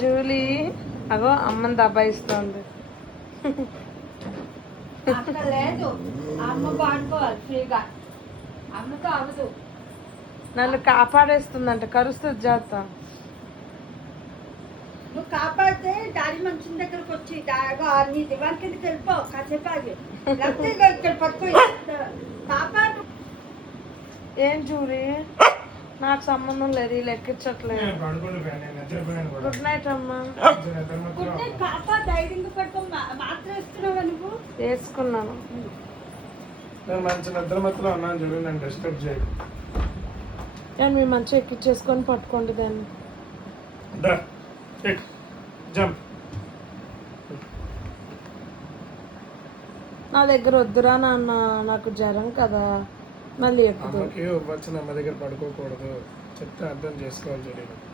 Julie అగో అమ్మని దబాయిస్తోంది. అక్కడ లేదు, అమ్మ పాడుకోవాలి ఫ్రీగా, అమ్మతో అవదు. నన్ను కాపాడేస్తుందంట, కరుస్తుంది జాత. నువ్వు కాపాడితే డాడీ మనిషి దగ్గరకు వచ్చి నీ దివాన్ కిందకి వెళ్ళిపో, కాసేపు ఆగి లేకపోతే ఇక్కడ పట్టుకో. కాపాడు. ఏం జూలీ, నాకు సంబంధం లేదు, వీళ్ళు ఎక్కించట్లేదు. గుడ్ నైట్ అమ్మా. కాపాడు, ధైర్యంగా పట్టుకో. మాత్రం ఇస్తున్నావా నువ్వు? వేసుకున్నాను. మంచి నిద్ర మాత్రం అన్నాను చూడు, నన్ను డిస్టర్బ్ చేయకు. నేను మీ మంచి ఎక్కించేసుకొని పట్టుకోండి దాన్ని. జంప్. నా దగ్గర వద్దురా నాన్న, నాకు జ్వరం కదా, మళ్ళీ ఎక్కుదు. అమ్మకి ఇవ్వచ్చు, అమ్మ దగ్గర పడుకోకూడదు చెప్తే అర్థం చేసుకోవాలి జరిగింది.